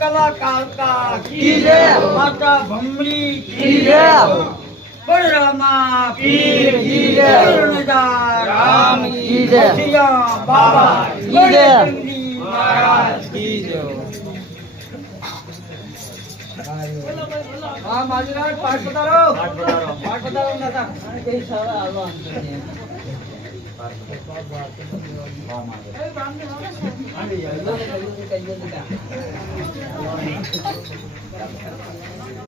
कलाकार का माता भमरी बलरामा पीर राम बाबा महाराज की जय। हाँ माजीराज पाठ बताओ दादा कई सारा आलो